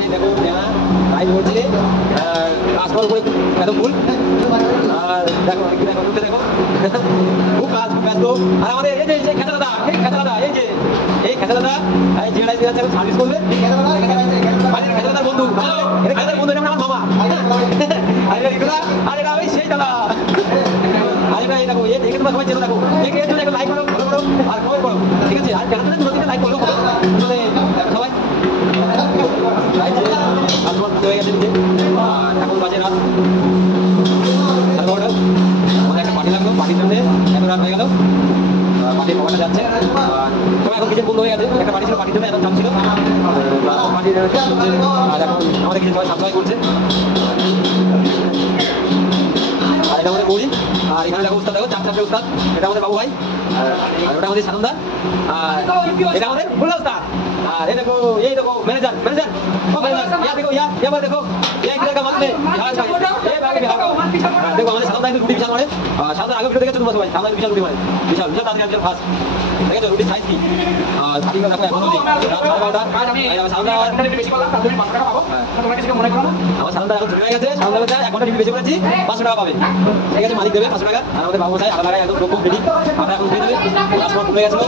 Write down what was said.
আমাদের দেখো মেলা লাইভ হচ্ছে, কাজকর করে এত ফুল, আর দেখো দেখো উঠে দেখো খুব কাজ ব্যস্ত। আর আমাদের এই যে খেতা দাদা, এই খেতা দাদা, এই যে এই খেতা দাদা এই যে লাইভ আছে সার্ভিস করবে, খেতা দাদার বন্ধু, এটা খেতার বন্ধু, এটা আমার মামা। আরে এগুলা আরে ওই সেই দাদা, আরে ভাই দেখো এই দেখে তোমরা সবাই চেনো, দেখো এই যে দেখো লাইক করো, ফলো করো আর কমেন্ট করো, ঠিক আছে? আর খেতা দাদার নদীতে লাইক করো তাহলে সবাই লাইক করে আসমান হয়ে গেছে যে এখন বাজে রাত 11:30। আমাদের একটা পার্টি লাগলো, পার্টির জন্য এত রাত হয়ে গেল, পার্টির খাবারটা যাচ্ছে। সবাই এখন কিচেন বন্ধ হয়ে গেছে, একটা পার্টি ছিল, পার্টির জন্য এত চাপ ছিল, পার্টির আর এখন আমাদের কিছু সবাই সাপ্লাই করছে। আর এটা আমাদের বৌদি, আর এখানে দেখো উস্তাদ, দেখো চাপ চাপে উস্তাদ, এটা আমাদের বাবু ভাই, আর ওটা আমাদের সানন্দা, আর এটা আমাদের ভুল্লা উস্তাদ, আর এই দেখো ম্যানেজার ম্যানেজার দেখো ইয়া দেখো দেখো আমাদের সানন্দা কিন্তু রুটি বিশাল মারে, সানন্দার আগে ভিডিও দেখেছো তোমরা সবাই, সানন্দা বিশাল রুটি মারে, বিশাল বিশাল তাড়াতাড়ি বিশাল ফাস্ট, দেখেছো রুটি সাইজ কি। আর পার্টিগুলো দেখো এখন আমার সানন্দা এখন ছুটি হয়ে গেছে, সানন্দা 1 ঘন্টা ডিউটি বেশি করেছি, 500 টাকা পাবে, ঠিক আছে? মালিক দেবে 500 টাকা। আর আমাদের বাবু ভাই আলাদা একদম রকম রেডি, আমরা এখন উঠে যাবে, রাস্তা পড়ে গেছিল।